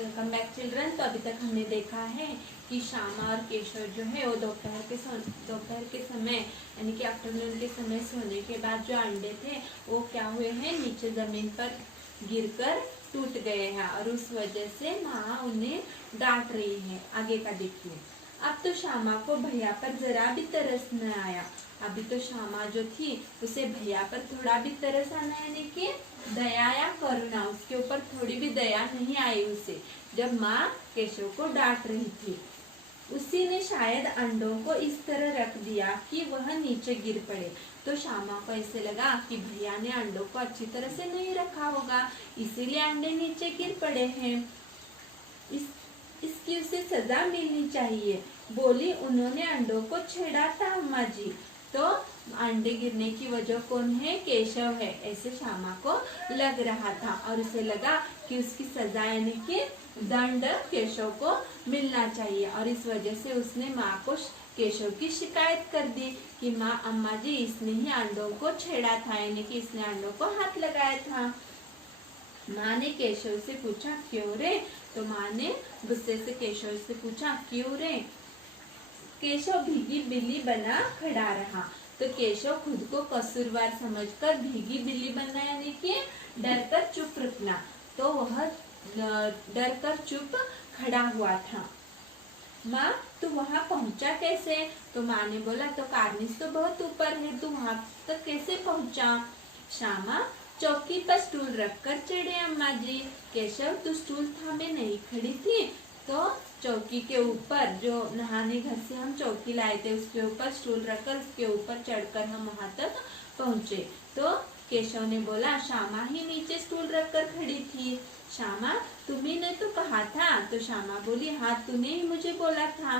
Welcome back children. तो अभी तक हमने देखा है कि श्यामा और केशव जो है वो दोपहर के समय यानी कि आफ्टरनून के समय सोने के बाद जो अंडे थे वो क्या हुए हैं, नीचे जमीन पर गिरकर टूट गए हैं और उस वजह से माँ उन्हें डांट रही है। आगे का देखिए। अब तो श्यामा को भैया पर जरा भी तरस न आया। अभी तो श्यामा जो थी उसे भैया पर थोड़ा भी तरस आना यानी कि दया या करुणा, उसके ऊपर थोड़ी भी दया नहीं आई उसे, जब माँ केशव को डांट रही थी। उसी ने शायद अंडों को इस तरह रख दिया कि वह नीचे गिर पड़े। तो श्यामा को ऐसे लगा कि भैया ने अंडों को अच्छी तरह से नहीं रखा होगा, इसीलिए अंडे नीचे गिर पड़े हैं। इसकी उसे सजा मिलनी चाहिए। बोली, उन्होंने अंडों को छेड़ा था अम्मा जी। तो अंडे गिरने की वजह कौन है? केशव है, ऐसे श्यामा को लग रहा था और उसे लगा कि उसकी सजा यानी कि दंड केशव को मिलना चाहिए और इस वजह से उसने माँ को केशव की शिकायत कर दी कि माँ अम्मा जी, इसने ही अंडों को छेड़ा था यानी कि इसने अंडों को हाथ लगाया था। माँ ने केशव से पूछा, क्यों रे? तो माँ ने गुस्से से केशव से पूछा, क्यों रे? केशव भीगी बिल्ली बना खड़ा रहा। तो केशव खुद को कसूरवार समझकर भीगी बिल्ली बनना यानी कि डरकर चुप रुकना, तो वह डरकर चुप खड़ा हुआ था। माँ, तू वहाँ पहुँचा कैसे? तो माँ ने बोला, तो कार्निस तो बहुत ऊपर है, तू वहाँ तक कैसे पहुँचा? श्यामा, चौकी पर स्टूल रखकर चढ़े अम्मा जी। केशव, तू स्टूल थामे नहीं खड़ी थी? तो चौकी के ऊपर, जो नहाने घर से हम चौकी लाए थे उसके ऊपर स्टूल रखकर उसके ऊपर चढ़कर हम वहां तक पहुँचे। तो केशव ने बोला, श्यामा ही नीचे स्टूल रखकर खड़ी थी। श्यामा, तुम्ही ने तो कहा था। तो श्यामा बोली, हाँ, तूने ही मुझे बोला था।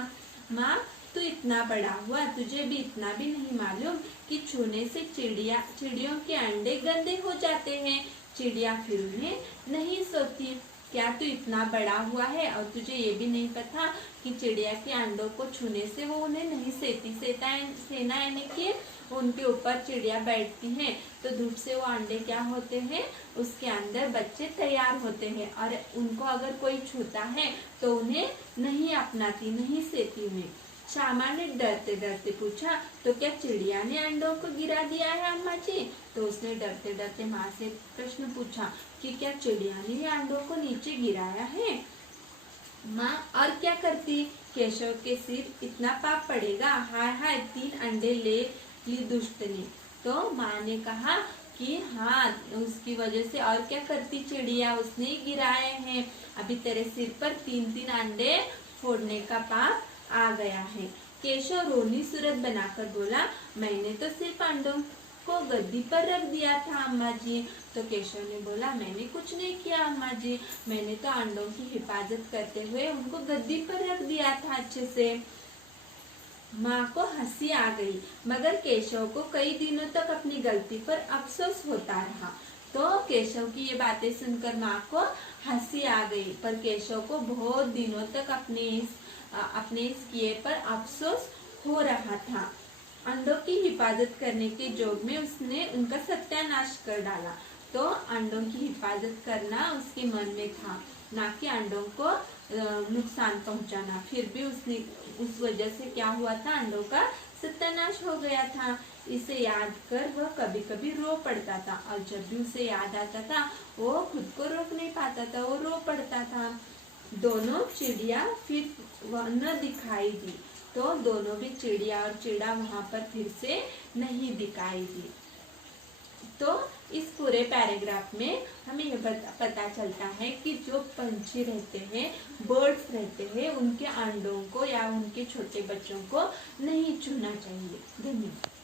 माँ, तू इतना बड़ा हुआ, तुझे भी इतना भी नहीं मालूम कि छूने से चिड़ियों के अंडे गंदे हो जाते हैं, चिड़िया फिर उन्हें नहीं सोती। क्या तू इतना बड़ा हुआ है और तुझे ये भी नहीं पता कि चिड़िया के अंडों को छूने से वो उन्हें नहीं सेना यानी कि उनके ऊपर चिड़िया बैठती हैं तो धूप से वो अंडे क्या होते हैं, उसके अंदर बच्चे तैयार होते हैं और उनको अगर कोई छूता है तो उन्हें नहीं अपनाती, नहीं सेती उन्हें। श्यामा ने डरते डरते पूछा, तो क्या चिड़िया ने अंडों को गिरा दिया है अम्मा जी? तो उसने डरते डरते माँ से प्रश्न पूछा कि क्या चिड़िया ने अंडों को नीचे गिराया है? माँ, और क्या करती? केशव के सिर इतना पाप पड़ेगा, हाय हाय, 3 अंडे ले ली दुष्टनी। तो माँ ने कहा कि हाँ, उसकी वजह से और क्या करती चिड़िया, उसने ही गिराए हैं। अभी तेरे सिर पर 3-3 अंडे फोड़ने का पाप आ गया है। केशव रोनी सूरत बनाकर बोला, मैंने तो सिर्फ अंडों को गद्दी पर रख दिया था अम्मा जी। तो केशव ने बोला, मैंने कुछ नहीं किया अम्मा जी, मैंने तो अंडों की हिफाजत करते हुए उनको गद्दी पर रख दिया था अच्छे से। माँ को हंसी आ गई, मगर केशव को कई दिनों तक अपनी गलती पर अफसोस होता रहा। तो केशव की ये बातें सुनकर माँ को हंसी आ गई, पर केशव को बहुत दिनों तक अपने इस किए पर अफसोस हो रहा था। अंडों की हिफाजत करने के जोग में उसने उनका सत्यानाश कर डाला। तो अंडों की हिफाजत करना उसके मन में था, ना कि अंडों को नुकसान पहुंचाना। फिर भी उसने उस वजह से क्या हुआ था, अंडों का सत्यानाश हो गया था। इसे याद कर वह कभी कभी रो पड़ता था और जब भी उसे याद आता था वो खुद को रोक नहीं पाता था, वो रो पड़ता था। दोनों चिड़िया फिर वह न दिखाई दी, तो दोनों भी चिड़िया और चिड़ा वहां पर फिर से नहीं दिखाई दी। तो इस पूरे पैराग्राफ में हमें यह पता चलता है कि जो पंछी रहते हैं, बर्ड्स रहते हैं, उनके अंडों को या उनके छोटे बच्चों को नहीं छूना चाहिए। धन्यवाद।